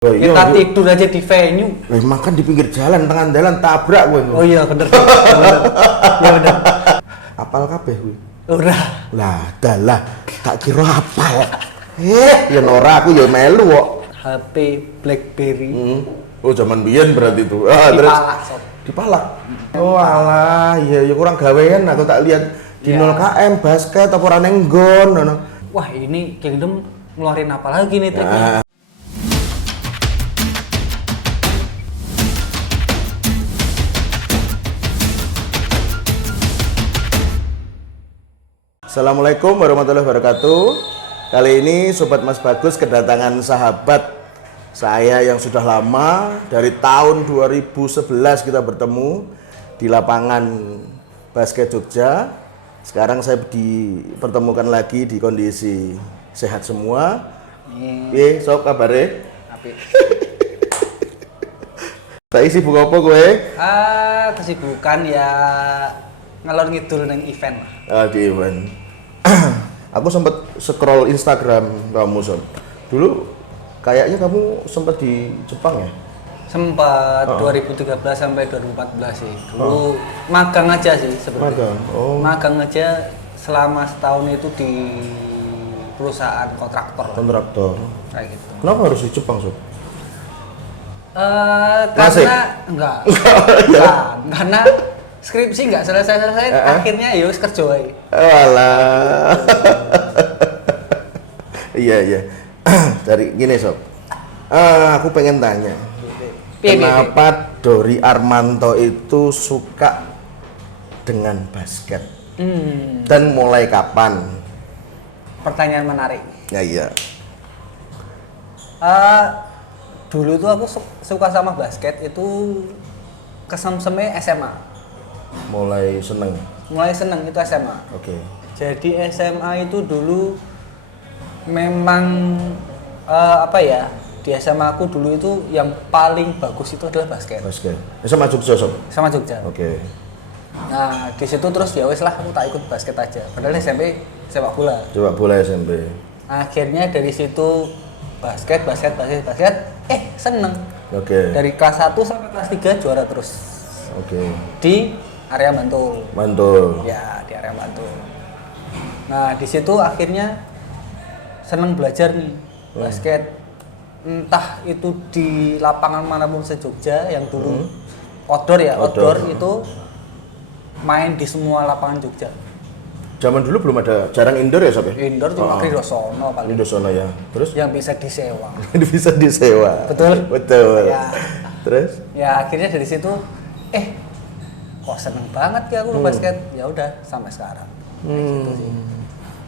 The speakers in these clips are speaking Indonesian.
Oh, iya, Kita tidur aja di venue. makan di pinggir jalan, tengah jalan tabrak gue. Oh iya bener. Iya bener. Apal kabeh gue. Ora. Lah, dalah, tak kira apal. Ya Nora aku ya melu kok. HP BlackBerry. Oh, zaman biyen berarti itu. Ah, terus Dipalak, sob. dipalak. Oh alah, ya kurang gawean aku tak lihat di Ya. 0 km basket apa ora neng nggon ngono. Wah ini Kingdom ngeluarin apa lagi nih triknya? Assalamualaikum warahmatullahi wabarakatuh. Kali ini Sobat Mas Bagus kedatangan sahabat saya yang sudah lama, dari tahun 2011 kita bertemu di lapangan basket Jogja. Sekarang saya dipertemukan lagi di kondisi sehat semua. Piye, Sob kabare? Apik. Tak sibuk apa kowe? Kesibukan ya ngalor ngidul neng event lah. Di event. Aku sempat scroll Instagram kamu, Sob. Dulu kayaknya kamu sempat di Jepang ya? Sempat 2013 sampai 2014 sih. Dulu magang aja sih sebenarnya. Magang. Oh. Magang aja selama setahun itu di perusahaan kontraktor. Kontraktor. Kayak gitu. Kenapa harus di Jepang, Sob? Klasik? Karena enggak. Karena skripsi nggak selesai-selesai, akhirnya ya wis kerja ae. Walah. Iya. Dari gini, Sob. Aku pengen tanya. Kenapa Dori Armanto itu suka dengan basket? Dan mulai kapan? Pertanyaan menarik. Ya iya. Dulu tuh aku suka sama basket itu kesemseme SMA. Mulai seneng. Mulai seneng itu SMA. Oke. Jadi SMA itu dulu memang di SMA aku dulu itu yang paling bagus itu adalah basket. Basket. Sama Jogja, Sob. Sama Jogja. Oke. Nah di situ terus ya wes lah aku tak ikut basket aja. Padahal SMP sepak bola. Coba bola SMP. Akhirnya dari situ basket, seneng. Oke. Dari kelas 1 sampai kelas 3 juara terus. Oke. Di area Bantul. Mantul. Ya, di area Bantul. Nah, di situ akhirnya seneng belajar nih basket. Entah itu di lapangan manapun se-Jogja yang dulu outdoor itu main di semua lapangan Jogja. Zaman dulu belum ada, jarang indoor ya, Sob ya? Indoor cuma Kridosono paling. Kridosono ya. Terus Yang bisa disewa. bisa disewa. Betul. Ya. Terus? Ya akhirnya dari situ kok seneng banget ya aku basket. Ya udah sampai sekarang. Gitu sih.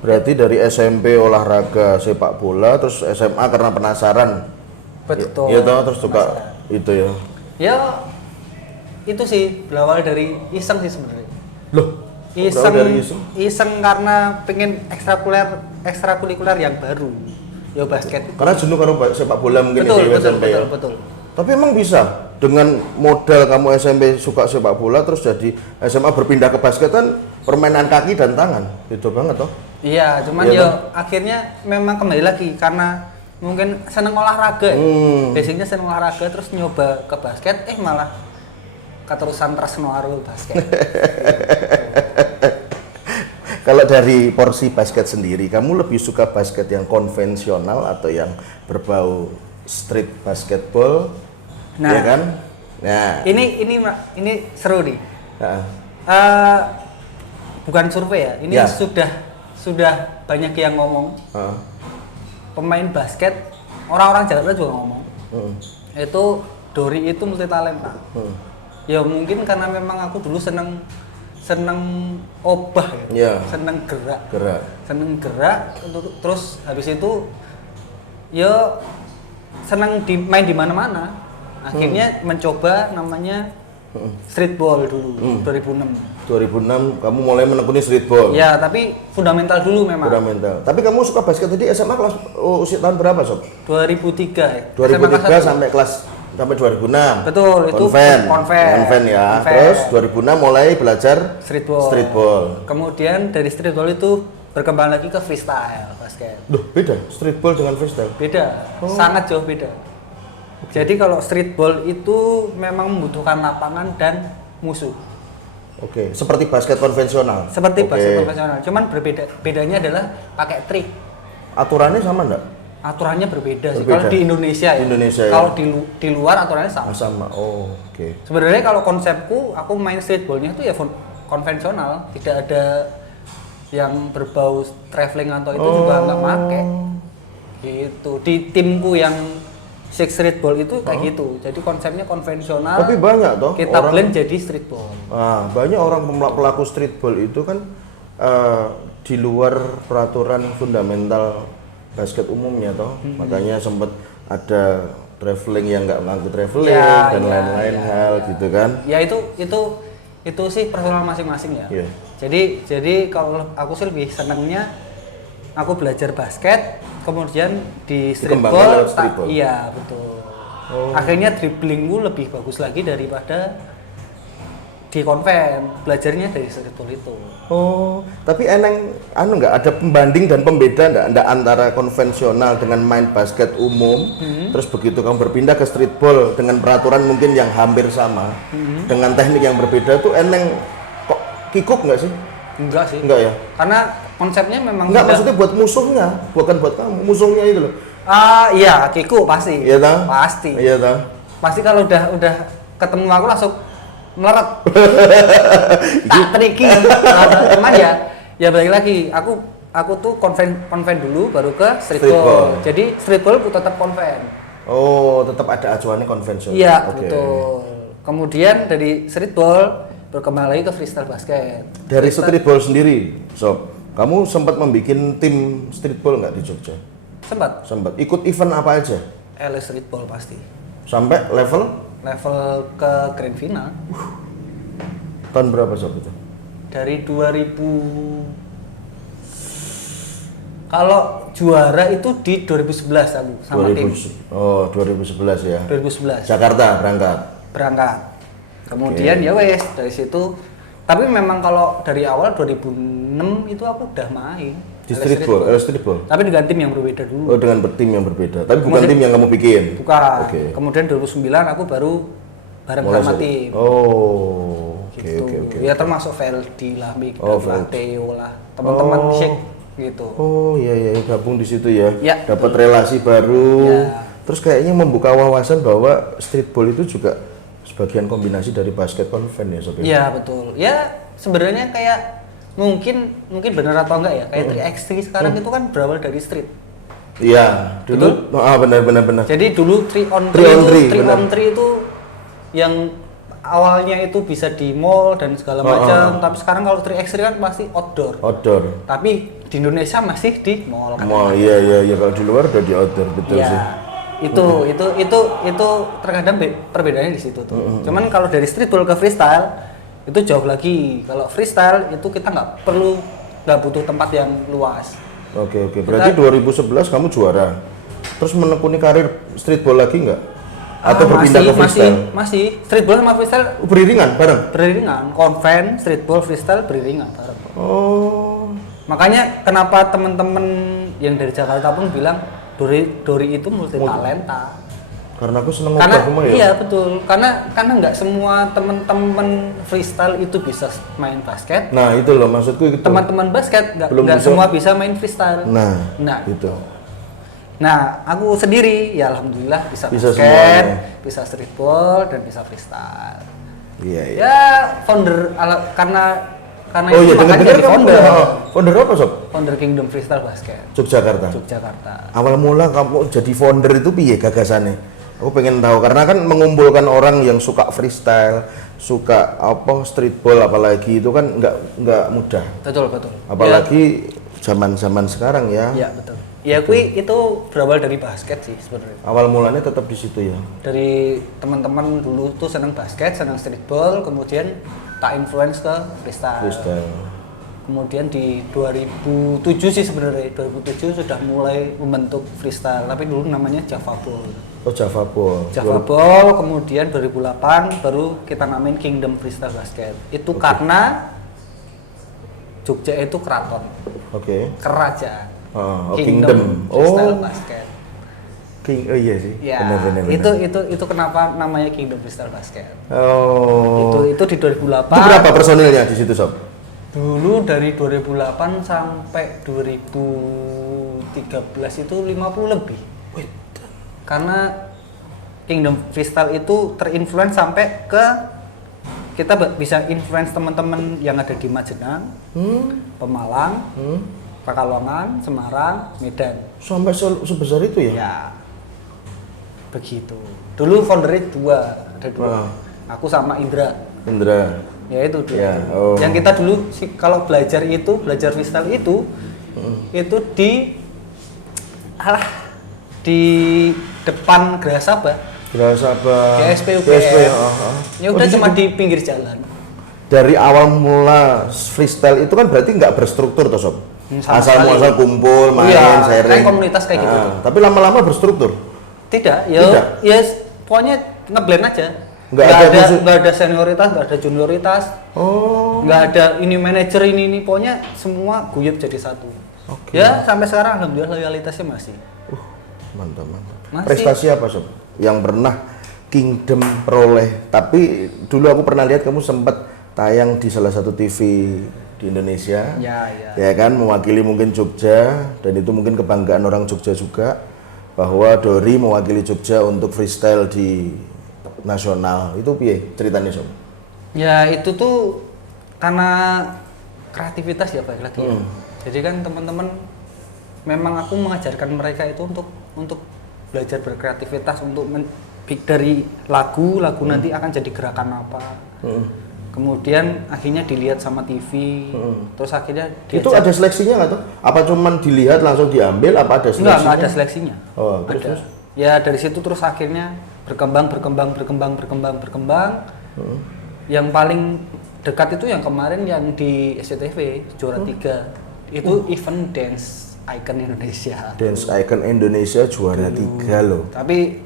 Berarti dari SMP olahraga sepak bola, terus SMA karena penasaran. Betul. Iya toh, terus suka itu ya. Ya itu sih berawal dari iseng sih sebenarnya. Loh, berawal dari iseng? Iseng karena pengen ekstrakurikuler yang baru. Ya basket. Karena jenuh karo sepak bola mungkin di SMP ya. Betul. Tapi emang bisa dengan modal kamu SMP suka sepak bola terus jadi SMA berpindah ke basket kan permainan kaki dan tangan. Itu banget toh. Iya, cuman akhirnya memang kembali lagi karena mungkin seneng olahraga. Basicnya seneng olahraga terus nyoba ke basket malah keterusan terus karo basket. Kalau dari porsi basket sendiri, kamu lebih suka basket yang konvensional atau yang berbau street basketball? Nah, ya kan? Nah, ini seru nih. Bukan survei ya, ini sudah banyak yang ngomong. Pemain basket, orang-orang Jakarta juga ngomong. Itu Dori itu multi talenta. Ya mungkin karena memang aku dulu seneng obah ya. Seneng gerak. Terus habis itu ya seneng main di mana-mana. Akhirnya mencoba namanya streetball dulu 2006 kamu mulai menekuni streetball. Ya, tapi fundamental dulu memang. Fundamental. Tapi kamu suka basket tadi SMA kelas usia tahun berapa, Sob? 2003. 2003 sampai 2006. Betul, itu konven ya. Terus 2006 mulai belajar streetball. Kemudian dari streetball itu berkembang lagi ke freestyle basket. Loh, beda streetball dengan freestyle? Beda. Sangat jauh beda. Jadi kalau streetball itu memang membutuhkan lapangan dan musuh. Oke, seperti basket konvensional. Seperti Oke. basket konvensional, cuman bedanya adalah pakai trik. Aturannya sama enggak? Aturannya berbeda sih. Berbeda. Kalau di Indonesia ya. Indonesia ya. Kalau di luar aturannya sama. Sama. Oh, oke. Sebenarnya kalau konsepku, aku main streetballnya itu ya konvensional, tidak ada yang berbau traveling atau itu juga nggak make. Gitu. Di timku yang Six Streetball itu kayak gitu. Jadi konsepnya konvensional. Tapi banyak toh kita orang, blend jadi streetball. banyak orang pelaku streetball itu kan di luar peraturan fundamental basket umumnya toh. Makanya sempat ada traveling yang nggak ngaku traveling Ya, dan ya, lain-lain ya, hal ya. gitu kan. Ya itu sih personal masing-masing ya. Iya. Jadi kalau aku sih lebih senangnya aku belajar basket, kemudian di Dikembangkan streetball, lewat streetball. iya betul. Oh. Akhirnya dribblingku lebih bagus lagi daripada di konven, belajarnya dari streetball itu. Oh, tapi eneng nggak ada pembanding dan pembeda nggak antara konvensional dengan main basket umum, terus begitu kamu berpindah ke streetball dengan peraturan mungkin yang hampir sama, dengan teknik yang berbeda tuh eneng kok kikuk nggak sih? Enggak sih. Enggak ya? Karena konsepnya memang Enggak, sudah- maksudnya buat musuhnya, bukan buat kamu, musuhnya itu loh. Iya, kiku pasti. Iya toh? Pasti. Iya toh? Pasti kalau udah ketemu aku langsung meleret. Tak tricky. Cuman ya balik lagi. Aku tuh konven dulu baru ke streetball. Streetball. Jadi streetball aku tetap konven. Oh, tetap ada acuannya konvensional. Iya, Oke. betul. Kemudian dari streetball berkembang lagi ke freestyle basket. Dari streetball sendiri, Sob, kamu sempat membuat tim streetball nggak di Jogja? Sempat Sempat. Ikut event apa aja? LS streetball pasti. Sampai level Level ke grand final tahun berapa Sob itu? dari 2000. Kalau juara itu di 2011 aku sama tim. 2011 ya. 2011 Jakarta berangkat. berangkat. Kemudian ya wes dari situ. Tapi memang kalau dari awal 2006 itu aku udah main Di LS streetball, streetball. Tapi dengan tim yang berbeda dulu. Oh, dengan tim yang berbeda. Tapi bukan Kemudian- tim yang kamu bikin. Bukan. Oke. Kemudian 2009 aku baru bareng Mulai sama seri- tim. Oh, oke Gitu. oke. Ya termasuk Veldi lah, Mik, Oh, dan Veldi. Theo lah, teman-teman Oh. Shake gitu. Oh iya iya gabung di situ ya. Ya, Dapat relasi baru. Ya. Terus kayaknya membuka wawasan bahwa streetball itu juga sebagian kombinasi dari basket konven ya Sob. Iya betul. Ya sebenarnya kayak mungkin benar atau enggak ya kayak 3x3 sekarang itu kan berawal dari street. Iya, dulu benar. Jadi dulu 3 on 3 3 on 3, itu, 3 benar. on 3 itu yang awalnya itu bisa di mall dan segala macam, tapi sekarang kalau 3x3 kan pasti outdoor. Outdoor. Tapi di Indonesia masih di mall kan. Mau iya kalau di luar udah di outdoor betul Iya. sih. Itu terkadang perbedaannya di situ tuh. Cuman kalau dari streetball ke freestyle itu jauh lagi. Kalau freestyle itu kita nggak butuh tempat yang luas. Oke. Berarti 2011 kamu juara. Terus menekuni karir streetball lagi nggak? Atau berpindah ke freestyle? Masih. Streetball sama freestyle Beriringan bareng. beriringan. Konven, streetball, freestyle beriringan bareng. Oh. Makanya kenapa teman-teman yang dari Jakarta pun bilang Dori itu multi talenta. Karena aku seneng Karena ngubah semua ya. iya betul. Karena nggak semua teman-teman freestyle itu bisa main basket. Nah itu loh maksudku itu. Teman-teman basket Belum nggak bisa. semua bisa main freestyle. Nah, itu. Nah, aku sendiri ya alhamdulillah bisa Bisa basket, semuanya. bisa streetball dan bisa freestyle. Iya. Ya founder karena Oh itu iya, makanya dengar-dengar jadi kamu founder. founder apa Sob? Founder Kingdom Freestyle Basket Yogyakarta. Yogyakarta. Awal mula kamu jadi founder itu piye gagasannya? Aku pengen tahu karena kan mengumpulkan orang yang suka freestyle, suka streetball apalagi itu kan nggak mudah. Betul. Apalagi zaman-zaman sekarang ya. Ya betul. Ya itu berawal dari basket sih sebenarnya. Awal mulanya tetap di situ ya. Dari teman-teman dulu tuh senang basket, senang streetball, kemudian tak influence ke freestyle. Freestyle. Kemudian di 2007 sih sebenarnya 2007 sudah mulai membentuk freestyle, tapi dulu namanya Java Ball. Oh Java Ball. Java Ball, kemudian 2008 baru kita namain Kingdom Freestyle Basket. Itu karena Jogja itu keraton, Oke. kerajaan. Kingdom. Freestyle Oh. Basket. Oh iya sih. Ya, Benar. itu kenapa namanya Kingdom Freestyle Basket. Oh. Itu di 2008. Itu berapa personilnya di situ, Sob? Dulu dari 2008 sampai 2013 itu 50 lebih. Wih. Karena Kingdom Freestyle itu terinfluence sampai ke kita bisa influence teman-teman yang ada di Majenang, Pemalang, Pekalongan, Semarang, Medan. Sampai sebesar itu ya? Ya, begitu. Dulu foundernya ada dua. Aku sama Indra. Ya itu dua. Ya, oh. Yang kita dulu kalau belajar freestyle itu di depan Gerasaba. GSP UPN. Ya udah cuma di pinggir jalan. Dari awal mula freestyle itu kan berarti nggak berstruktur toh, Sob? Asal kumpul, main, sharing. Kayak komunitas kayak gitu. Tapi lama-lama berstruktur. Tidak, pokoknya ngeblend aja. Nggak ada senioritas, nggak ada junioritas. Oh. Nggak ada ini manajer ini, pokoknya semua guyup jadi satu. Okay. Ya sampai sekarang alhamdulillah loyalitasnya masih. Mantap. Masih. Prestasi apa, Sob? Yang pernah Kingdom peroleh? Tapi dulu aku pernah lihat kamu sempat tayang di salah satu TV di Indonesia. Ya kan, mewakili mungkin Jogja, dan itu mungkin kebanggaan orang Jogja juga bahwa Dori mewakili Jogja untuk freestyle di nasional. Itu piye ceritanya, Sob? Ya itu tuh karena kreativitas ya baik lagi. Jadi kan teman-teman memang aku mengajarkan mereka itu untuk belajar berkreativitas, untuk dari lagu nanti akan jadi gerakan apa. Kemudian akhirnya dilihat sama TV, terus akhirnya itu ada seleksinya nggak tuh? Apa cuman dilihat langsung diambil? Apa ada seleksinya? Nggak ada seleksinya. Oh, terus? Ya dari situ terus akhirnya berkembang. Yang paling dekat itu yang kemarin yang di SCTV juara 3 itu event dance icon Indonesia. Dance icon Indonesia juara 3 loh. Tapi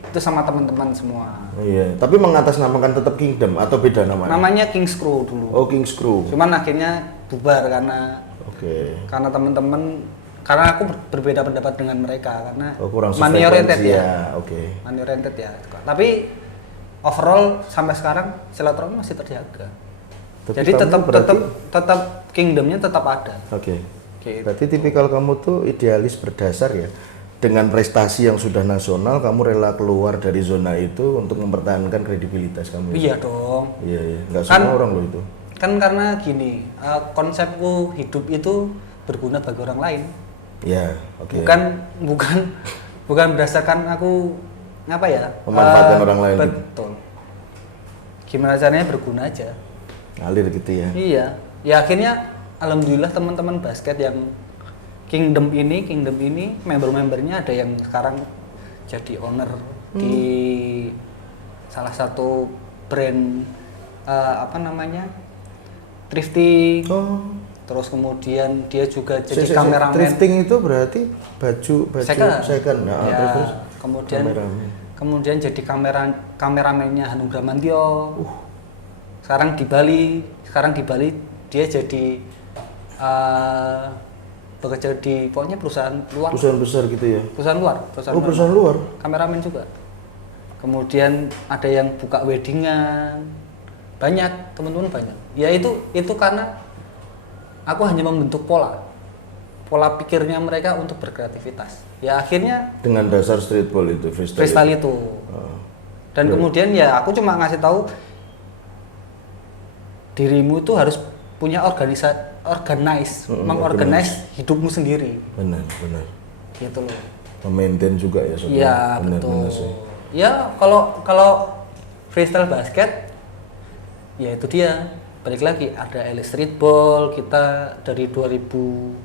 itu sama teman-teman semua. Iya, tapi mengatasnamakan tetap Kingdom atau beda namanya? Namanya King's Crew dulu. Oh, King's Crew. Cuman akhirnya bubar karena karena teman-teman, karena aku berbeda pendapat dengan mereka karena money oriented ya. Money oriented ya. Tapi overall sampai sekarang silaturahmi masih terjaga. Jadi tetap Kingdomnya tetap ada. Gitu. Berarti tipikal kamu tuh idealis berdasar ya. Dengan prestasi yang sudah nasional, kamu rela keluar dari zona itu untuk mempertahankan kredibilitas kamu. Iya dong. Iya. Nggak semua orang loh itu. Kan karena gini, konsepku hidup itu berguna bagi orang lain. Iya. Bukan berdasarkan aku apa ya? Memanfaatkan orang lain. Betul. Gimana caranya berguna aja. Ngalir gitu ya. Iya. Ya akhirnya alhamdulillah teman-teman basket yang Kingdom ini member-membernya ada yang sekarang jadi owner di salah satu brand thrifting. Terus kemudian dia juga jadi kameramen. Thrifting itu berarti baju second. Terus kemudian jadi kameramennya Hanung Bramantyo. Sekarang di Bali dia jadi bekerja di pokoknya perusahaan luar. Perusahaan besar gitu ya? Perusahaan luar. Kameramen juga. Kemudian ada yang buka weddingan. Banyak, teman-teman banyak. Ya itu karena aku hanya membentuk pola pikirnya mereka untuk berkreativitas. Ya akhirnya dengan dasar streetball itu, freestyle itu. Dan kemudian ya aku cuma ngasih tahu dirimu itu harus punya mengorganize hidupmu sendiri. Benar. Gitu loh. Memaintain juga ya. Iya betul. Ya kalau freestyle basket, ya itu dia. Balik lagi ada Elite Streetball kita dari 2008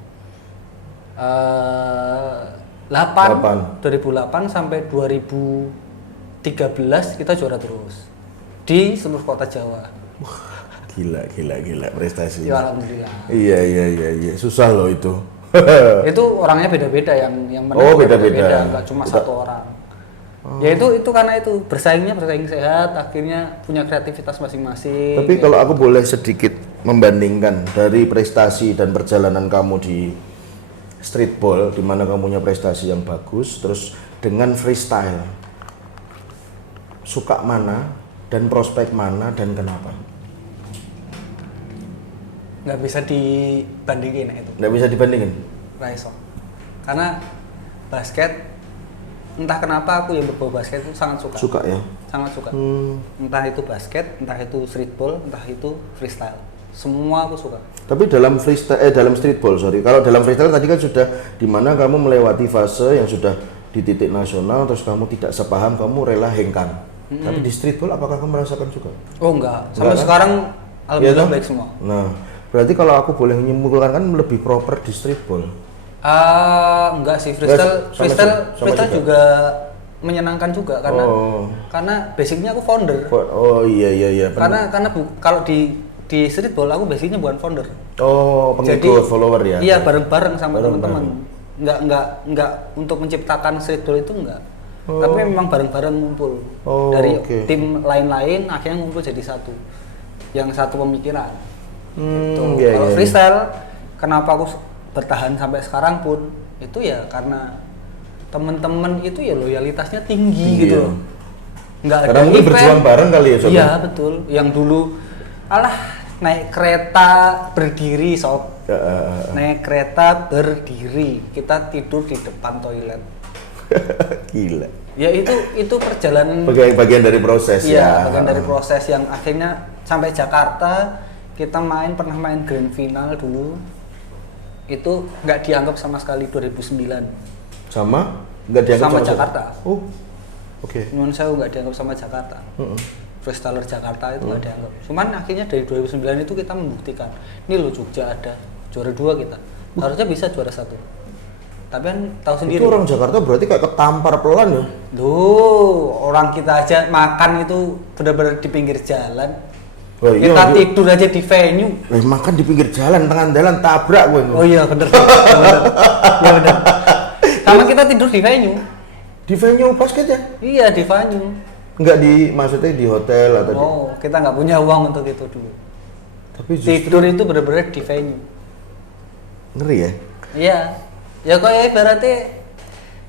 sampai 2013 kita juara terus di seluruh kota Jawa. Gila prestasi. Ya alhamdulillah. Iya. Susah loh itu. Itu orangnya beda-beda yang menang. Oh, beda-beda. Enggak cuma satu orang. Ya itu karena itu bersaing sehat, akhirnya punya kreativitas masing-masing. Tapi kalau aku boleh sedikit membandingkan dari prestasi dan perjalanan kamu di streetball, di mana kamu punya prestasi yang bagus, terus dengan freestyle. Suka mana dan prospek mana dan kenapa? Nggak bisa dibandingin itu. Nggak bisa dibandingin? Raiso. Karena basket, entah kenapa aku yang berbau basket itu sangat suka. Suka ya? Sangat suka. Entah itu basket, entah itu streetball, entah itu freestyle. Semua aku suka. Tapi dalam freestyle, dalam streetball, sorry. Kalau dalam freestyle tadi kan sudah di mana kamu melewati fase yang sudah di titik nasional, terus kamu tidak sepaham, kamu rela hengkang. Tapi di streetball apakah kamu merasakan juga? Oh enggak. Sampai Enggak, sekarang Iya, alhamdulillah toh? baik semua. Nah, berarti kalau aku boleh menyimpulkan kan lebih proper di streetball. Enggak sih, freestyle Sama freestyle juga. juga menyenangkan juga karena basicnya aku founder. Oh iya. Karena kalau di streetball aku basicnya bukan founder. Oh, pengikut follower ya. Iya, bareng-bareng sama Bareng-bareng. teman-teman. Enggak untuk menciptakan streetball itu enggak. Tapi memang bareng-bareng ngumpul. Oh, Dari oke. tim lain-lain akhirnya ngumpul jadi satu. Yang satu pemikiran. Gitu. Iya, Kalau iya. freestyle, kenapa aku bertahan sampai sekarang pun itu ya karena teman-teman itu ya loyalitasnya tinggi gitu Iya. loh. Nggak Karena ada mungkin event. berjuang bareng kali ya, Sob. Iya betul. Yang dulu alah naik kereta berdiri sob. Naik kereta berdiri, kita tidur di depan toilet. Gila. Ya itu perjalanan. Bagian dari proses ya. Iya, bagian dari proses yang akhirnya sampai Jakarta kita pernah main grand final dulu. Itu nggak dianggap sama sekali 2009. Sama? Nggak dianggap Sama siapa? Jakarta. Oh, oke. Menurut saya nggak dianggap sama Jakarta. Freestyler Jakarta itu nggak dianggap. Cuman akhirnya dari 2009 itu kita membuktikan, ini loh Jogja ada juara 2 kita. Harusnya bisa juara 1. Tapi kan tahu sendiri. Itu orang Jakarta berarti kayak ketampar pelan ya? Duh, orang kita aja makan itu benar-benar di pinggir jalan. Oh, iya, Kita iya. tidur aja di venue. Makan di pinggir jalan, tengah jalan tabrak gue. Oh iya bener. Iya bener. Sama kita tidur di venue. Di venue basket ya? Iya di venue. Enggak maksudnya di hotel atau di... Oh kita nggak punya uang untuk itu dulu. Tapi justru Tidur itu bener-bener di venue. ngeri ya? Iya. Ya kayak ibaratnya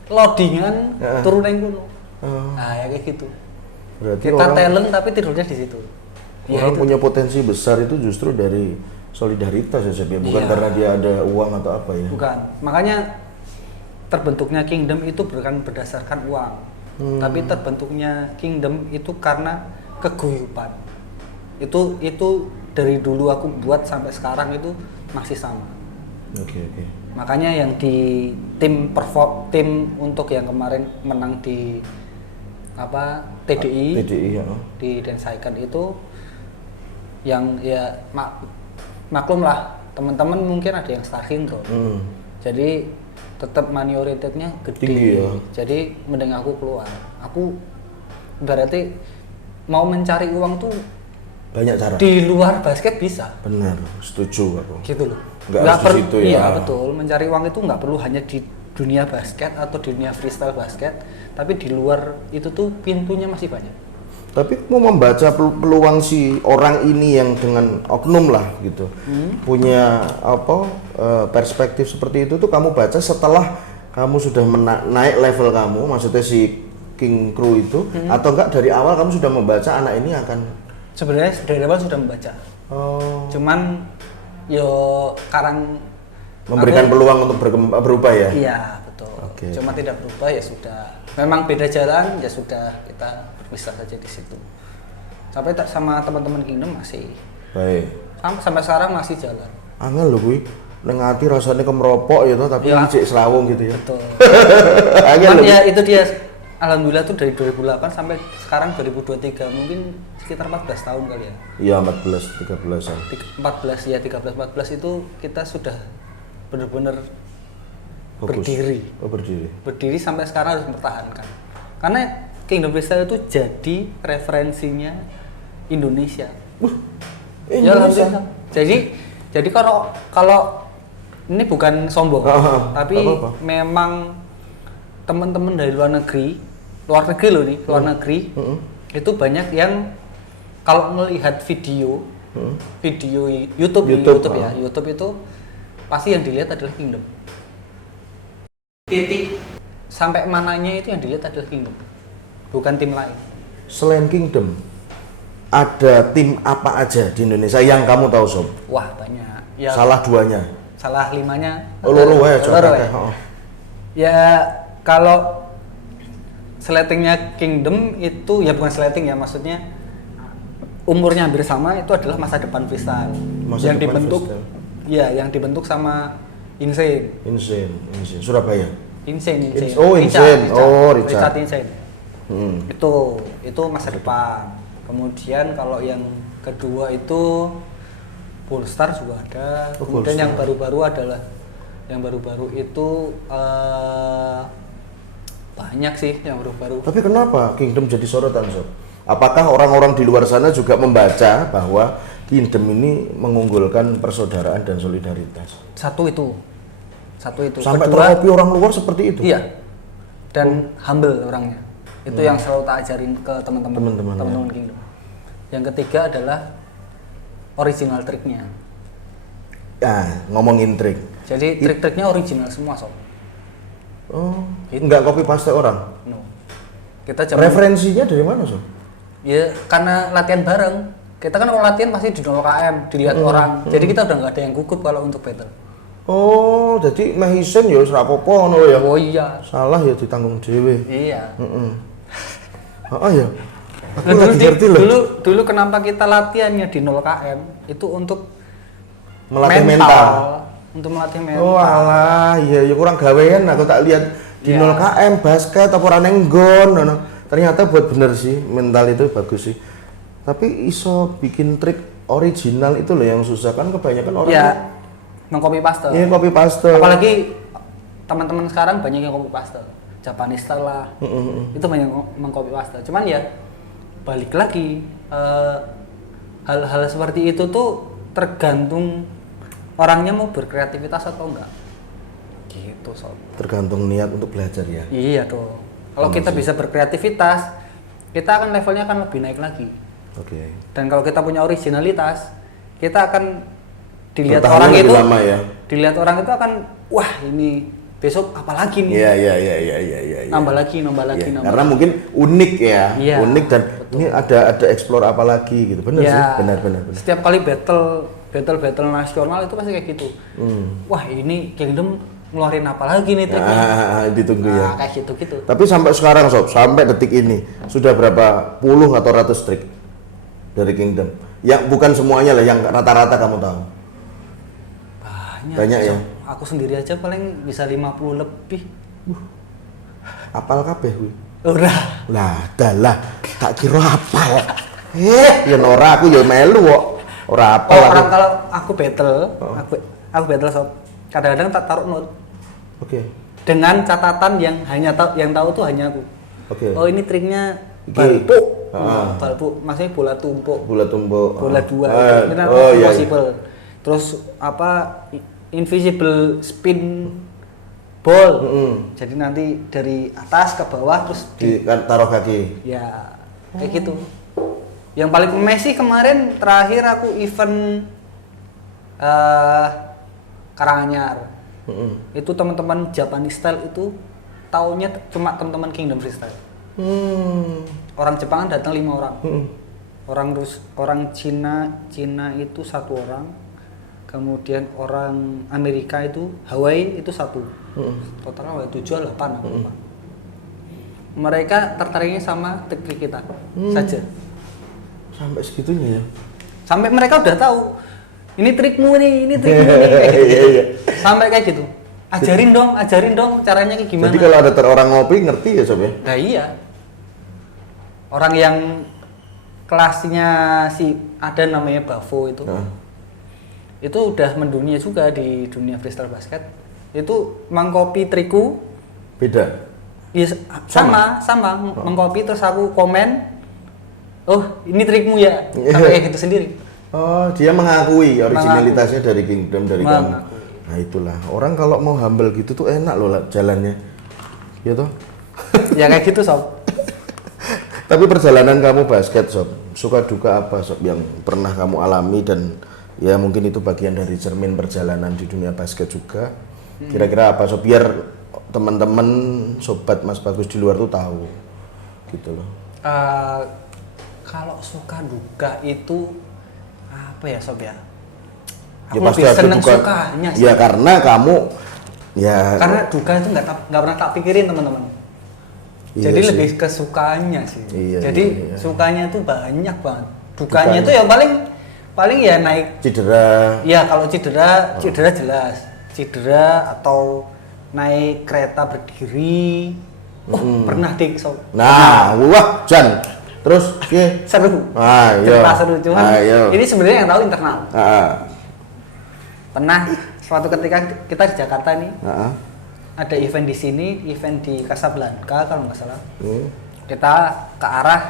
loadingan Ya. turun yang kuno. Oh. Nah ya kayak gitu. Berarti Kita orang, talent tapi tidurnya di situ. Ya, orang itu. punya potensi besar itu justru dari solidaritas ya, Seb, ya? Bukan Iya. karena dia ada uang atau apa ya? Bukan. Makanya terbentuknya kingdom itu bukan berdasarkan uang. Tapi terbentuknya kingdom itu karena keguyuban. Itu dari dulu aku buat sampai sekarang itu masih sama. Oke. Makanya yang di tim untuk yang kemarin menang di TDI TDI ya. di Dance Icon itu yang ya maklum lah teman-teman mungkin ada yang star syndrome. Jadi tetap money orientednya gede. Tinggi ya. Jadi mending aku keluar. Aku berarti mau mencari uang tuh Banyak cara. di luar basket bisa. Benar, setuju aku. Gitu loh. Nggak harus di situ ya. Iya betul. Mencari uang itu nggak perlu hanya di dunia basket atau di dunia freestyle basket, tapi di luar itu tuh pintunya masih banyak. Tapi mau membaca peluang si orang ini yang dengan oknum lah gitu, punya perspektif seperti itu tuh kamu baca setelah kamu sudah naik level kamu, maksudnya si King Crew itu, atau enggak dari awal kamu sudah membaca anak ini akan? Sebenarnya dari awal sudah membaca. Oh. Cuman yo sekarang Memberikan peluang untuk berubah ya? Iya betul. Oke. Cuma tidak berubah ya sudah. Memang beda jalan ya sudah, kita berpisah saja di situ. Sampai sama teman-teman Kingdom masih. Baik. Sampai sekarang masih jalan. Angel lho kuwi. Neng ati rasanya kemeropok ya toh, tapi Ya. cek selawung gitu ya. Betul. Angel Cuman lho. ya itu dia. Alhamdulillah tuh dari 2008 sampai sekarang 2023 mungkin sekitar 14 tahun kali ya. Iya 14-13an. 13-14 itu kita sudah benar-benar Fokus. berdiri. Oh, berdiri. Berdiri sampai sekarang harus mempertahankan. Karena Kingdom Freestyle itu jadi referensinya Indonesia. Ya, Indonesia. alhamdulillah. Jadi kalau ini bukan sombong, tapi apa-apa. memang teman-teman dari luar negeri loh nih, luar negeri itu banyak yang kalau melihat video YouTube ya, YouTube itu pasti yang dilihat adalah Kingdom. Titik. sampai mananya itu yang dilihat adalah Kingdom, bukan tim lain. Selain Kingdom, ada tim apa aja di Indonesia yang kamu tahu Sob? Wah banyak. Ya, Salah 2-nya. salah 5-nya. Loro wae Loro wae. Heeh. Ya kalau slatingnya Kingdom itu ya bukan slating ya, maksudnya umurnya hampir sama, itu adalah masa depan freestyle Masa yang depan dibentuk freestyle. ya yang dibentuk sama Insane. Insane. Surabaya. Insane. Oh, Insane. Oh, Richard. Insane. Hmm. Itu masa depan. Kemudian kalau yang kedua itu Polestar juga ada. Oh, Kemudian Polestar. yang baru-baru adalah yang baru-baru itu banyak sih yang baru-baru. Tapi kenapa Kingdom jadi sorotan Sob? Apakah orang-orang di luar sana juga membaca bahwa Kingdom ini mengunggulkan persaudaraan dan solidaritas? Satu itu. Sampai Kedua, terkopi orang luar seperti itu? iya. Dan humble orangnya. Itu yang selalu tak ajarin ke Teman-teman, teman-teman ya. Kingdom. Yang ketiga adalah original triknya. Ngomongin trik. Jadi trik-triknya original semua sob. Oh, nggak copy paste orang. No. Kita cuma Referensinya dari mana Sob? ya karena latihan bareng. Kita kan kalau latihan pasti di 0 km dilihat orang. Jadi kita udah nggak ada yang gugup kalau untuk battle. Oh, jadi meh isen ya wis ra apa-apa ngono ya. Oh iya. Salah ya ditanggung dhewe. Iya. Heeh. Heeh ya. Aku Nah, lagi ngerti loh. dulu kenapa kita latihannya di 0 km itu untuk Melatih mental. Untuk melatih mental. Oh alah, iya ya kurang gawean aku tak lihat di Ya. 0 km basket apa ora neng nggon ngono. Ternyata buat bener sih, mental itu bagus sih. Tapi iso bikin trik original itu loh yang susah kan kebanyakan orang. Ya, mengcopy paste. Iya copy paste. Apalagi teman-teman sekarang banyak yang copy paste. Japanese style lah. Itu banyak mengcopy paste. Cuman ya balik lagi hal-hal seperti itu tuh tergantung orangnya mau berkreativitas atau enggak. Gitu, sob. Tergantung niat untuk belajar ya. Iya tuh. Kalau kita bisa berkreativitas, kita akan levelnya akan lebih naik lagi. Oke. Dan kalau kita punya originalitas, kita akan dilihat Bertahan orang lebih itu, lama ya. dilihat orang itu akan, wah ini besok apa lagi nih? Iya. Nambah lagi. Iya, karena mungkin unik ya, Iya, unik dan betul. ini ada explore apa lagi gitu, benar Ya, sih, benar. Setiap kali battle nasional itu pasti kayak gitu. Wah ini Kingdom ngeluarin apa lagi nih triknya? Ditunggu ya. Kayak gitu. Tapi sampai sekarang Sob, sampai detik ini sudah berapa puluh atau ratus trik dari Kingdom? Yang bukan semuanya lah, yang rata-rata kamu tahu. Banyak ya? Sob. Aku sendiri aja paling bisa 50 lebih. Apal kabeh kuwi. Udah. Lah, dalah, tak kira apal. Ya ora aku ya melu kok. Ora apal aku. Orang kalau aku battle, aku battle sob. Kadang-kadang tak taruh note. Oke. Dengan catatan yang tahu tuh hanya aku. Oke. Oh ini triknya Iki. balpuk. Ah. Balpuk, maksudnya bola tumpuk. Bola tumpuk. Bola dua. Itu kan iya. impossible. Terus apa invisible spin ball. Jadi nanti dari atas ke bawah terus Taruh kaki. ya kayak gitu. Yang paling Messi kemarin terakhir aku event Karanganyar. Itu teman-teman Japanese style itu taunya cuma teman-teman Kingdom Freestyle. Orang Jepang datang 5 orang. Orang Cina itu 1 orang. Kemudian orang Amerika itu Hawaii itu 1. Totalnya 7 atau 8 aku lupa. Mereka tertariknya sama trik kita saja. Sampai segitunya ya. Sampai mereka udah tahu. Ini trikmu nih, kayak gitu. Iya. Sampai kayak gitu. Ajarin dong caranya kayak gimana. Jadi kalau ada orang ngopi ngerti ya Sob ya? Nah iya. Orang yang kelasnya ada namanya Bavo itu. Itu udah mendunia juga di dunia freestyle basket. Itu mengcopy trikku. Beda. Ya, sama mengcopy terus aku komen. Oh, ini trikmu ya. Sampai kayak gitu sendiri. Oh, dia mengakui originalitasnya dari Kingdom dari kamu. Nah itulah, orang kalau mau humble gitu tuh enak loh jalannya. Gitu. Ya kayak gitu sob. Tapi perjalanan kamu basket Sob, suka duka apa Sob yang pernah kamu alami dan ya mungkin itu bagian dari cermin perjalanan di dunia basket juga. Kira-kira apa Sob biar teman-teman sobat Mas Bagus di luar tuh tahu gitu loh. Kalau suka duka itu apa ya Sob ya? Ya Aku pasti lebih ada seneng duka. sukanya sih. Ya karena kamu ya Karena duka itu nggak pernah tak pikirin teman-teman. Iya Jadi sih. lebih ke sukanya sih. Iya, Jadi iya. sukanya tuh banyak banget. Dukanya tuh ya paling ya naik. cedera. Ya kalau cedera jelas. Cedera atau naik kereta berdiri. Pernah dik Sob. Nah, wah Jan. Terus Seru. Ayo. Cerita seru cuman. Ayo. Ini sebenarnya yang tahu internal. Ah, Pernah suatu ketika kita di Jakarta nih, ah, ada event di sini, event di Casablanca kalau nggak salah. hmm, Kita ke arah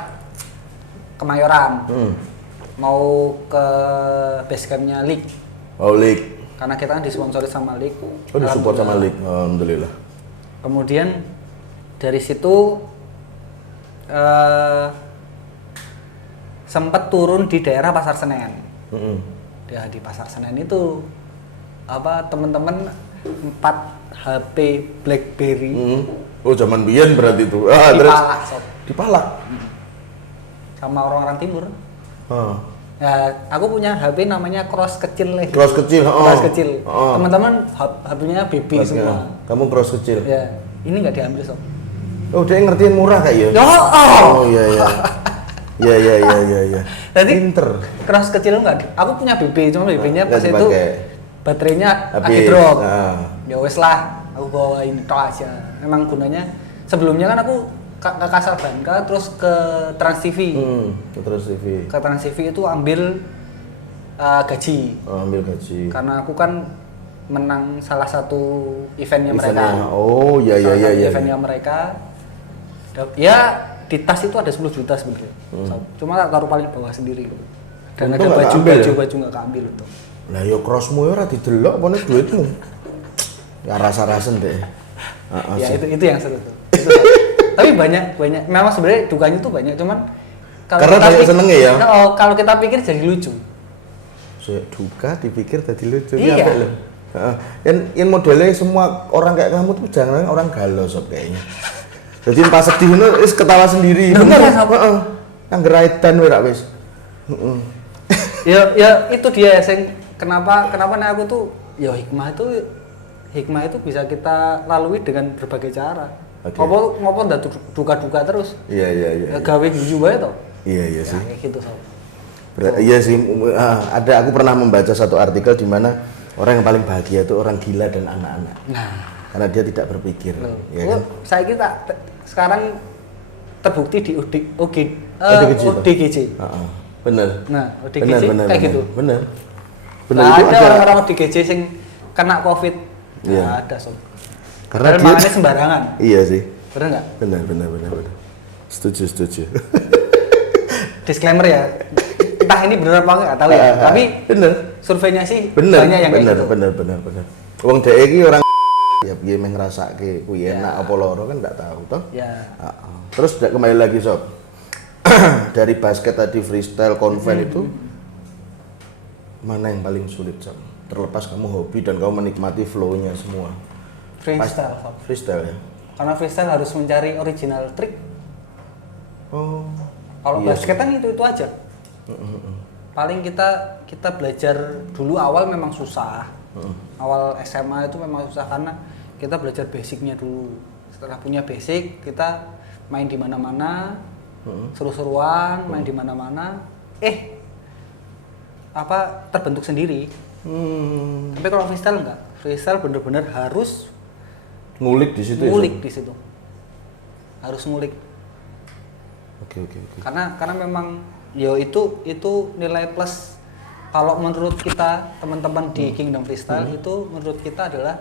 Kemayoran, mau ke base campnya League, Olik. karena kita kan disponsori sama League. Oh, disupport sama Lik. Alhamdulillah. Kemudian dari situ sempat turun di daerah Pasar Senen. Mm-mm. Ya, di Pasar Senen itu teman-teman 4 HP BlackBerry Oh, zaman biyen berarti itu. Ah, terus dipalak Sob. dipalak. Sama orang-orang timur. Ah. Ya, aku punya HP namanya Cross kecil lagi. Cross kecil, Cross kecil. Oh. Teman-teman HP-nya BB semua. Kamu cross kecil. Ya, ini nggak diambil Sob. Oh, dia ngertiin murah kayak ya? Oh. Oh, iya iya. Iya iya iya iya iya. Jadi pinter. Cross kecil enggak. Aku punya BB, cuma BB-nya Nggak pas itu dipakai. baterainya lagi Habis. drop. Ah. Ya wes lah, aku bawain tok aja. Memang gunanya sebelumnya kan aku ke Casablanca terus ke Trans TV. Terus TV. Ke Trans TV itu ambil gaji. Oh, ambil gaji. Karena aku kan menang salah satu eventnya Eventnya. mereka. Oh, iya iya Salah iya satu iya. eventnya mereka. Ya di tas itu ada 10 juta sebenarnya. Cuma tak taruh paling bawah sendiri. Dan Untung ada nggak keambil ya? baju nggak keambil itu. Lah yo crossmu ora didelok apa duitmu. Ya rasa-rasen deh. Ya itu yang seru tuh. Itu, tapi banyak memang sebenarnya dukanya tuh banyak, cuman Karena banyak senengnya ya? Kalau kita pikir jadi lucu. Duka dipikir tadi lucu. Iya. Apa lo? Yang modelnya semua orang kayak kamu tuh jangan orang galau sob kayaknya. Jadi pas sedih itu wis ketawa sendiri. Bener ya, Sob? Heeh. Angger edan wis ra wis. Ya itu dia kenapa nih aku tuh ya hikmah itu bisa kita lalui dengan berbagai cara. Oke. Ngopo ndak duka-duka terus. Iya iya iya. Ya gawe guyu bae to. Iya iya sih. Ya, kayak gitu Sob. Iya sih, aku pernah membaca satu artikel di mana orang yang paling bahagia itu orang gila dan anak-anak. Nah, Karena dia tidak berpikir, ya kan? saya kita sekarang terbukti di ODGJ. Bener. Nah, ODGJ kayak gitu. Bener. Nah, itu ada orang-orang ODGJ yang kena COVID. Iya. Nah, ada Sob. Karena Padahal dia makannya sembarangan. Iya sih. Bener nggak? Bener. Setuju. Disclaimer ya. Entah ini bener apa nggak tahu ya. Tapi bener. surveinya sih Bener. banyak yang kayak gitu. Bener. Wong dhek iki orang ya piye meh ngrasake kuwi enak apa loro kan enggak tahu toh. Ya. Terus kembali lagi sob. Dari basket tadi freestyle konven itu mana yang paling sulit sob? Terlepas kamu hobi dan kamu menikmati flow-nya semua. Freestyle. Sob. Freestyle ya. Karena freestyle harus mencari original trick. Oh. Kalau iya basket kan itu aja. Paling kita belajar dulu awal memang susah. Awal SMA itu memang susah karena kita belajar basicnya dulu. Setelah punya basic, kita main di mana-mana, seru-seruan, main di mana-mana. Terbentuk sendiri. Tapi kalau freestyle enggak. Freestyle bener-bener harus Ngulik di situ. ngulik di situ. Harus ngulik. Oke. Karena memang itu nilai plus kalau menurut kita teman-teman di Kingdom Freestyle itu menurut kita adalah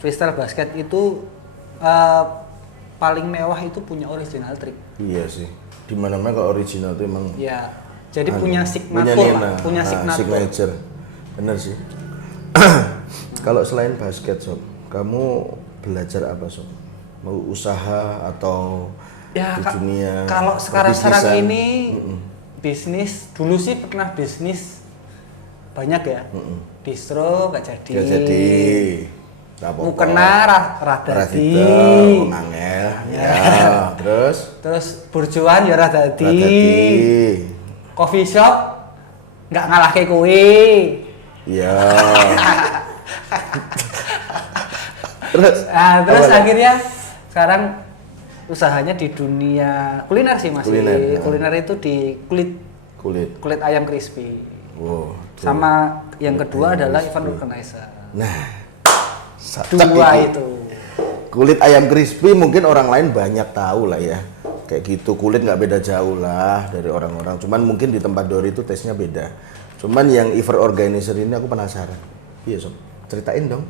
freestyle basket itu paling mewah itu punya original trick. Iya sih. Di mana-mana kalau original itu emang Ya, jadi punya signature lah, punya signature. signature. Bener sih. Kalau selain basket sob, kamu belajar apa sob? Mau usaha atau Ya, di dunia kalau sekarang perbisnisan? ini bisnis, dulu sih pernah bisnis banyak ya. Distro gak jadi. Gak jadi. Nggak apa-apa. mukena rada Radita, dadi. angel. Ya, Terus burjuan ya rada dadi. Radati. Coffee shop nggak ngalahke kowe. Iya. Terus Terus apa lagi? akhirnya sekarang usahanya di dunia kuliner sih Mas. Kuliner, Kuliner itu di kulit. ayam crispy. Wow. Sama yang kedua adalah event organizer. Nah, Dua itu. Kulit ayam crispy mungkin orang lain banyak tahu lah ya. Kayak gitu, kulit nggak beda jauh lah dari orang-orang. Cuman mungkin di tempat Dori itu tesnya beda. Cuman yang event organizer ini aku penasaran. Iya Sob, ceritain dong.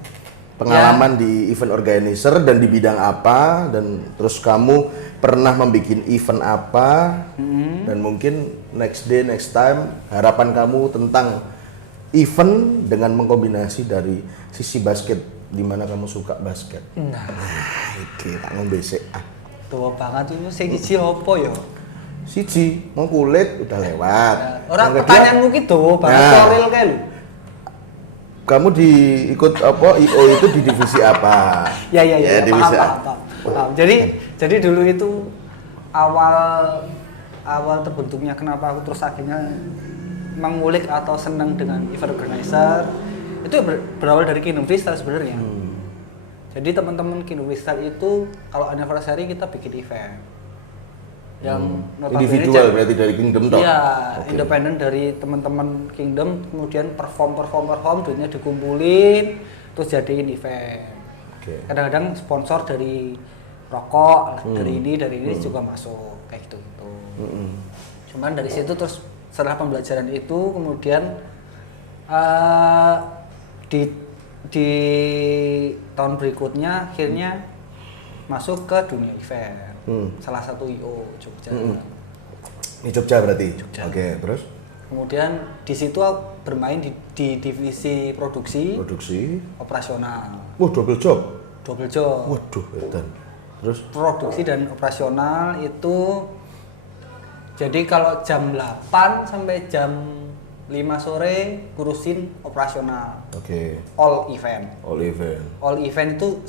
Pengalaman di event organizer dan di bidang apa, dan terus kamu pernah membuat event apa, dan mungkin next day, next time, harapan kamu tentang event dengan mengkombinasi dari sisi basket, di mana kamu suka basket. Nah, Iki tak ngombe sik. tua banget itu siji opo ya? Siji, mau kulit udah lewat. Orang Yang kedua, pertanyaanmu gitu, banget Nah. real kayak lu. kamu diikut apa IO itu di divisi apa? Ya, divisi paham. Jadi dulu itu awal terbentuknya kenapa aku terus akhirnya mengulik atau senang dengan event organizer itu berawal dari Kingdom Freestyle sebenarnya. Jadi teman-teman Kingdom Freestyle itu kalau anniversary kita bikin event yang notabene individual berarti dari Kingdom toh? Iya, Oke. independen dari teman-teman Kingdom, kemudian perform, duitnya dikumpulin, terus jadiin event. Oke. Kadang-kadang sponsor dari rokok, dari ini juga masuk kayak gitu. Cuman dari situ terus setelah pembelajaran itu kemudian di tahun berikutnya akhirnya masuk ke dunia event. Salah satu IO Jogja. Ini Jogja berarti? Oke, terus? Kemudian di situ bermain di divisi produksi, operasional, Wah, double job? double job. Waduh, edan. Terus? Produksi dan operasional itu jadi kalau jam 8 sampai jam 5 sore ngurusin operasional. Oke. All event. All event. Itu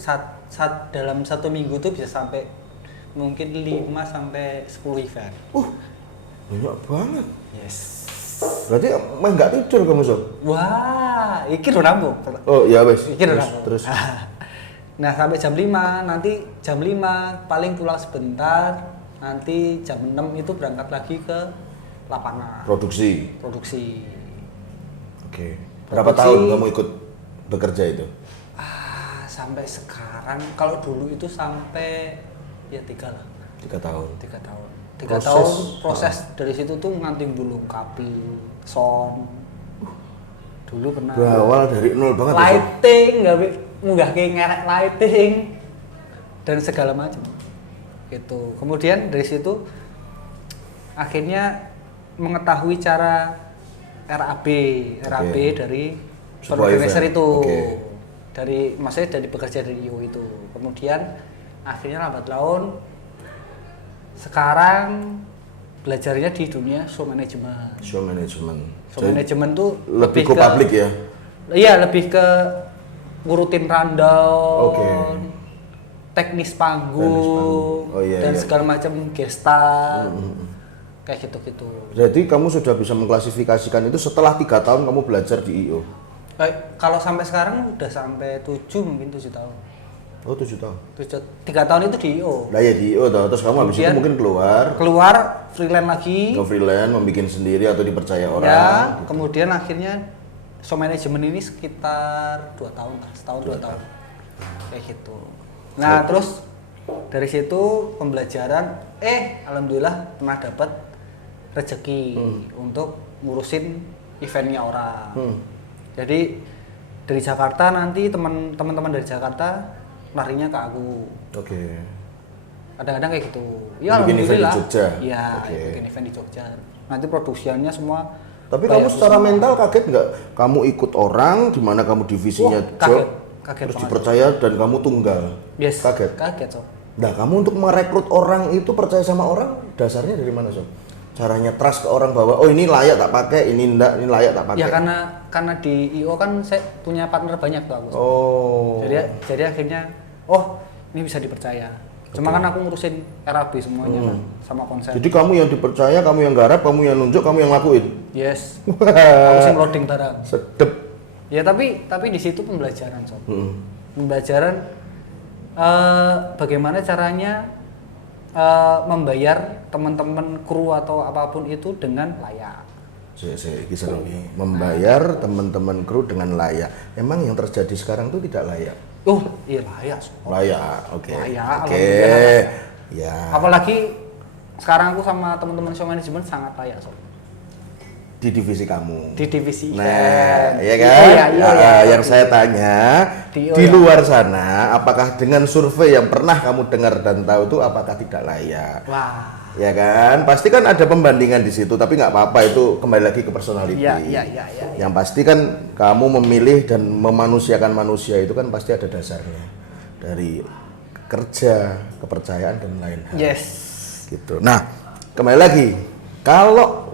dalam satu minggu tuh bisa sampai mungkin 5 sampai 10 event. Banyak banget. Yes. Berarti emang nggak tidur kamu Sob? Wah, iki udah nambung. Oh iya wes. Iki udah nambung. Terus. Nah, sampai jam 5, nanti jam 5 paling pulang sebentar, nanti jam 6 itu berangkat lagi ke lapangan. Produksi. Oke. Berapa tahun kamu ikut bekerja itu? Sampai sekarang, kalau dulu itu sampai ya 3 lah. 3 tahun. 3 tahun. 3 Proses. tahun proses dari situ tuh nganti gulung kabel, sound. Dulu pernah. Berawal dari nol banget. ya, Sob? Lighting, nggak ngerek lighting dan segala macam. Gitu. Kemudian dari situ akhirnya mengetahui cara RAB dari Sebuah organizer event. itu. Oke. Maksudnya dari bekerja dari IO itu. Kemudian akhirnya lambat laun sekarang belajarnya di dunia show management. Show management. Show management tuh lebih ke publik ya? Iya, lebih ke ngurutin rundown, Oke. teknis panggung, Oh, iya, dan iya. segala macam gestar, kayak gitu-gitu. Jadi kamu sudah bisa mengklasifikasikan itu setelah 3 tahun kamu belajar di IO? Kalau sampai sekarang udah sampai 7 mungkin 7 tahun. Oh 7 tahun? 3 tahun itu di IO. Nah ya di IO toh, terus kamu habis itu Kemudian mungkin keluar freelance lagi. ke freelance, membuat sendiri atau dipercaya orang Ya, gitu. kemudian akhirnya show management ini sekitar 2 tahun lah, setahun 2 tahun. Kayak gitu. Nah, terus dari situ pembelajaran alhamdulillah pernah dapat rezeki untuk ngurusin eventnya orang. Jadi dari Jakarta nanti teman-teman dari Jakarta larinya ke aku. Oke. Kadang-kadang kayak gitu. Bikin event di Jogja? Iya, Oke. bikin event di Jogja. Nanti produksiannya semua. Tapi bayar kamu secara semua. mental kaget nggak? Kamu ikut orang di mana kamu divisinya Wah, job, kaget terus banget. dipercaya dan kamu tunggal. Yes. Kaget. Kaget, Sob. Nah, kamu untuk merekrut orang itu percaya sama orang dasarnya dari mana, Sob? caranya trust ke orang bahwa oh ini layak tak pakai, ini enggak, ini layak tak pakai? Ya karena di IO kan saya punya partner banyak tuh aku. Oh. Jadi akhirnya ini bisa dipercaya. Cuma kan aku ngurusin RAB semuanya kan sama konsep. Jadi kamu yang dipercaya, kamu yang garap, kamu yang nunjuk, kamu yang lakuin. Yes. Aku sih loading barang. Sedep. Ya tapi di situ pembelajaran sob. Pembelajaran bagaimana caranya membayar teman-teman kru atau apapun itu dengan layak. Membayar teman-teman kru dengan layak. Emang yang terjadi sekarang itu tidak layak? Iya layak. Layak, oke. Layak, Oke. Ya. Apalagi sekarang aku sama teman-teman show management sangat layak sob. Di divisi kamu. Di divisi Nah, event. ya kan? Iya. Yang saya tanya di luar sana, apakah dengan survei yang pernah kamu dengar dan tahu itu apakah tidak layak? Wah. Ya kan? Pasti kan ada pembandingan di situ, tapi nggak apa-apa itu kembali lagi ke personality. Iya. Yang pasti kan kamu memilih dan memanusiakan manusia itu kan pasti ada dasarnya dari kerja, kepercayaan dan lain hal. Yes. Gitu. Nah, kembali lagi kalau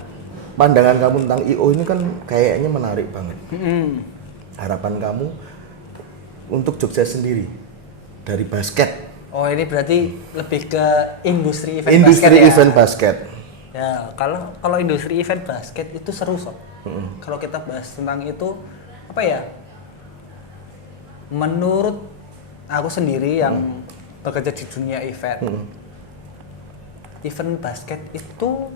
pandangan kamu tentang IO ini kan kayaknya menarik banget. Harapan kamu untuk Jogja sendiri dari basket. Oh ini berarti lebih ke industri event Industri basket event basket. Ya kalau industri event basket itu seru sob. Kalau kita bahas tentang itu apa ya? Menurut aku sendiri yang bekerja di dunia event, event basket itu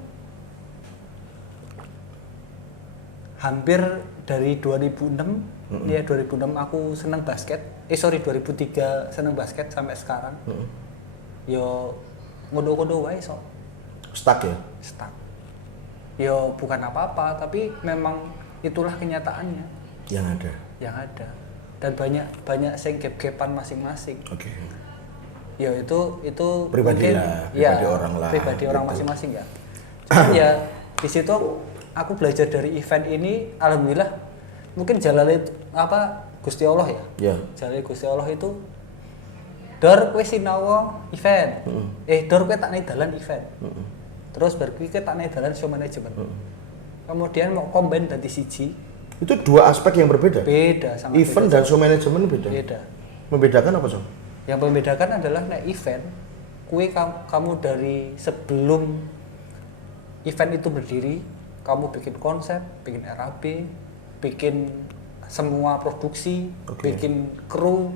hampir dari 2006 ya 2006 aku seneng basket 2003 seneng basket sampai sekarang yo ngodo-ngodo wae so Stuck yo bukan apa-apa tapi memang itulah kenyataannya yang ada dan banyak sing gap-gapan masing-masing. Oke. Yo itu Pribadi mungkin lah, ya pribadi orang lah, pribadi orang gitu. masing-masing ya. Cuman ya di situ aku belajar dari event ini, alhamdulillah mungkin jalan Gusti Allah ya. Ya. Jalan Gusti Allah itu dor kowe sinawa event. Dor kowe tak naik dalan event. Terus bar kuwi tak naik dalan show management. Kemudian mau combine dadi siji. Itu dua aspek yang berbeda. Beda sama event dan show management beda. Membedakan apa, Som? Yang membedakan adalah naik event, kamu dari sebelum event itu berdiri, kamu bikin konsep, bikin RAB, bikin semua produksi, bikin kru,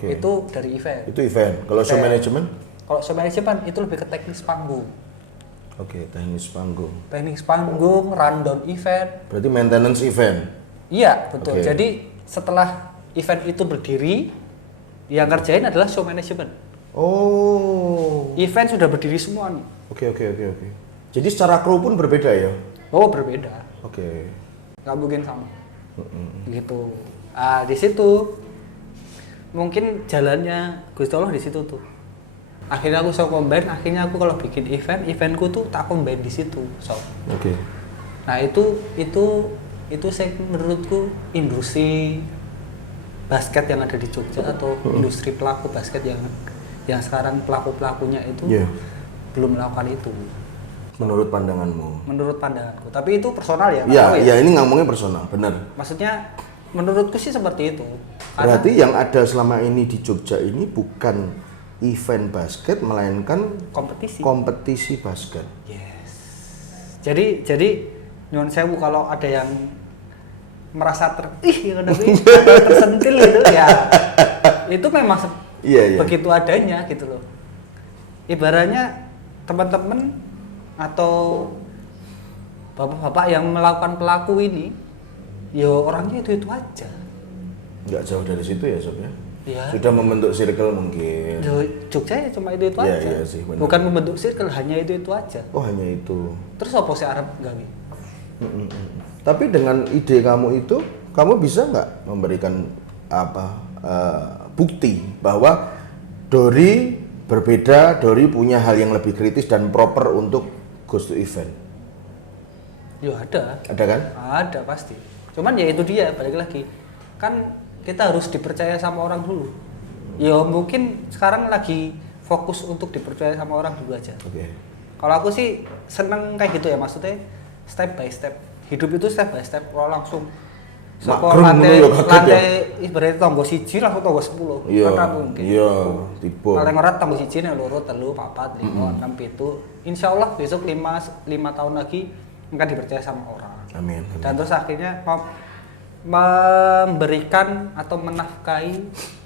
itu dari event. Itu event. Kalau show management? Kalau show management itu lebih ke teknis panggung. Oke, teknis panggung. Teknis panggung, rundown event. Berarti maintenance event. Iya, betul. Jadi setelah event itu berdiri, yang ngerjain adalah show management. Oh. Event sudah berdiri semua nih. Oke. Jadi secara kru pun berbeda ya? Oh, berbeda. Oke. Nggak mungkin sama. Gitu. Di situ mungkin jalannya Gusti Allah di situ tuh. Akhirnya aku combine, akhirnya aku kalau bikin eventku tuh tak combine di situ. Oke. Nah, itu saya menurutku industri basket yang ada di Jogja atau industri pelaku basket yang sekarang pelakunya itu belum melakukan itu. Menurut pandanganmu? Menurut pandanganku, tapi itu personal ya. Iya, ini ngomongnya personal, benar. Maksudnya menurutku sih seperti itu. Berarti yang ada selama ini di Jogja ini bukan event basket, melainkan kompetisi basket. Yes. Jadi nyuwun sewu kalau ada yang merasa tersentil gitu ya. Itu memang begitu adanya gitu loh. Ibaratnya teman-teman atau bapak-bapak yang melakukan pelaku ini, yo orangnya itu aja. Nggak jauh dari situ ya Sob ya? Ya. Sudah membentuk circle mungkin. Jogja ya cuma itu aja. Iya sih, benar. Bukan membentuk circle, hanya itu aja. Oh hanya itu. Terus apa sih Arab gawe? Tapi dengan ide kamu itu, kamu bisa nggak memberikan bukti bahwa Dori berbeda, Dori punya hal yang lebih kritis dan proper untuk ghost to event? Ya ada. Ada kan? Ada pasti. Cuman ya itu dia, balik lagi. Kan kita harus dipercaya sama orang dulu. Ya mungkin sekarang lagi fokus untuk dipercaya sama orang dulu aja. Oke. Kalau aku sih seneng kayak gitu ya, maksudnya step by step. Hidup itu step by step, kalau langsung saka lantai ibaratnya tangga 1 langsung tangga 10. Iya. Kan mungkin. Iya, tipe. Paling erat tangga 1 nek 2, 3, 4, 5, 6, 7. Insyaallah besok 5 tahun lagi akan dipercaya sama orang. Amin. Dan terus akhirnya memberikan atau menafkahi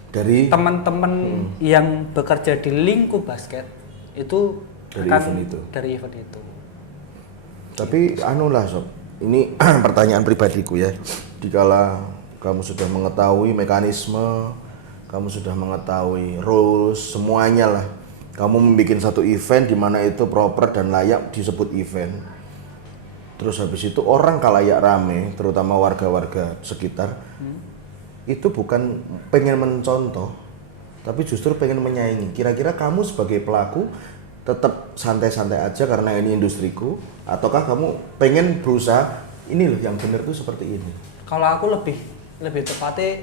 Dari teman-teman yang bekerja di lingkup basket itu dari event itu. Dari event itu. Tapi anu lah sob, ini pertanyaan pribadiku ya. Dikala kamu sudah mengetahui mekanisme, kamu sudah mengetahui rules, semuanya lah. Kamu membuat satu event di mana itu proper dan layak disebut event. Terus habis itu orang kalayak rame, terutama warga-warga sekitar, itu bukan pengen mencontoh, tapi justru pengen menyaingi. Kira-kira kamu sebagai pelaku tetap santai-santai aja karena ini industriku, ataukah kamu pengen berusaha ini loh yang benar tuh seperti ini? Kalau aku lebih tepatnya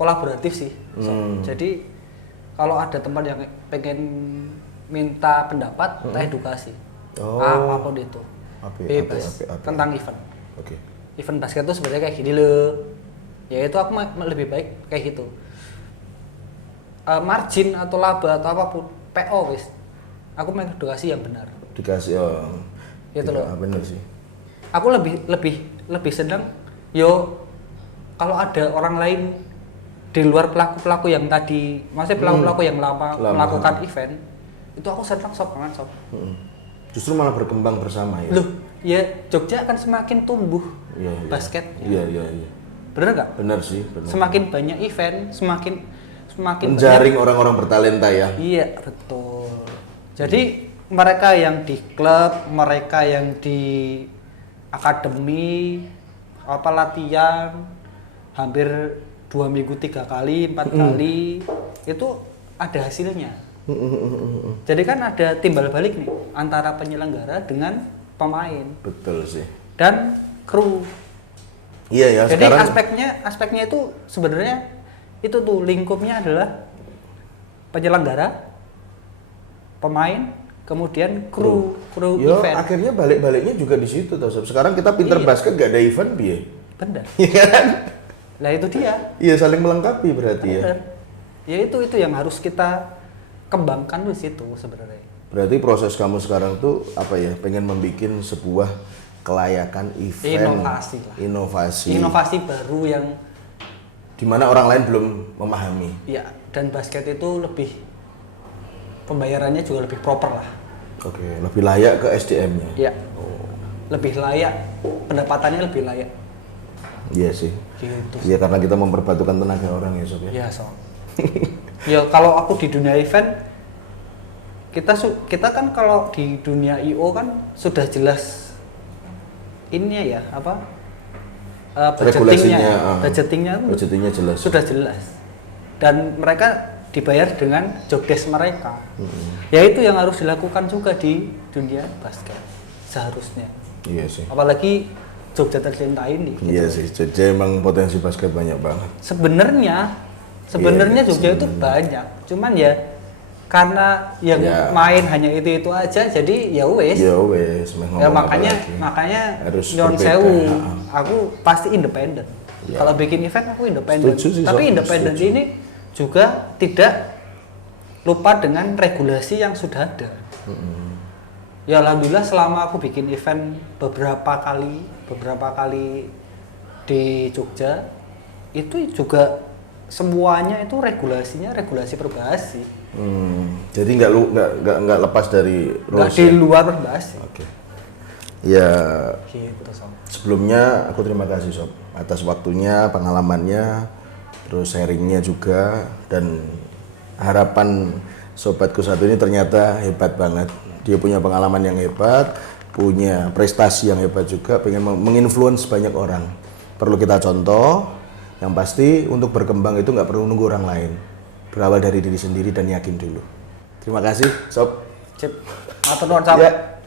kolaboratif sih. Jadi kalau ada tempat yang pengen minta pendapat, kita edukasi. Apapun itu. Bebas tentang event. Oke. Event basket itu sebenarnya kayak gini loh. Ya itu aku lebih baik kayak gitu. Margin atau laba atau apapun, PO wis. Aku mengedukasi yang benar. Dikasih Gitu loh. Bener sih. Aku lebih senang kalau ada orang lain di luar pelaku-pelaku yang tadi, maksudnya pelaku-pelaku yang lama melakukan event, itu aku senang banget. Justru malah berkembang bersama ya. Loh, ya Jogja akan semakin tumbuh basket. Iya. Bener nggak? Bener sih. Bener. Semakin banyak event, semakin menjaring orang-orang bertalenta ya. Iya, betul. Jadi mereka yang di klub, mereka yang di akademi, latihan hampir 2 minggu 3 kali, 4 kali, itu ada hasilnya. Jadi kan ada timbal balik nih antara penyelenggara dengan pemain. Betul sih. Dan kru. Iya ya. Jadi sekarang aspeknya itu sebenarnya itu tuh lingkupnya adalah penyelenggara, pemain, kemudian kru event. Akhirnya balik-baliknya juga di situ toh. Sekarang kita pinter basket gak ada event biye. Bener. Iya kan? Lah itu dia. Iya, saling melengkapi berarti Bener. ya. Ya itu yang harus kita kembangkan di situ sebenarnya. Berarti proses kamu sekarang tuh apa ya? Pengen membuat sebuah kelayakan event. Inovasi baru yang dimana orang lain belum memahami. Ya, dan basket itu lebih pembayarannya juga lebih proper lah. Oke, lebih layak ke SDM-nya. Ya. Lebih layak, pendapatannya lebih layak. Iya sih. Gitu. Iya, karena kita memperbatukan tenaga orang ya Sob ya. Iya Sob. Ya kalau aku di dunia event, kita kan kalau di dunia IO kan sudah jelas ini ya budgetingnya jelas. Sudah jelas. Dan mereka dibayar dengan job desk mereka. Ya itu yang harus dilakukan juga di dunia basket seharusnya. Iya sih. Apalagi Jogja tercinta ini. Gitu. Iya sih, Jogja emang potensi basket banyak banget. Sebenarnya Jogja itu banyak, cuman ya karena yang main hanya itu aja, jadi ya wes. Ya makanya nyon sewu, aku pasti independen. Kalau bikin event aku independen. Tapi independen ini juga tidak lupa dengan regulasi yang sudah ada. Ya alhamdulillah selama aku bikin event beberapa kali di Jogja, itu juga semuanya itu regulasi perbahasi. Jadi nggak lepas dari rules. Nggak di luar perbahasi. Oke. Ya. Gitu Sob. Sebelumnya aku terima kasih Sob atas waktunya, pengalamannya, terus sharingnya juga, dan harapan sobatku satu ini ternyata hebat banget. Dia punya pengalaman yang hebat, punya prestasi yang hebat juga, pengen menginfluence banyak orang. Perlu kita contoh. Yang pasti untuk berkembang itu nggak perlu nunggu orang lain. Berawal dari diri sendiri dan yakin dulu. Terima kasih, Sob. Cip. Matur nuwun, Sob. Ya.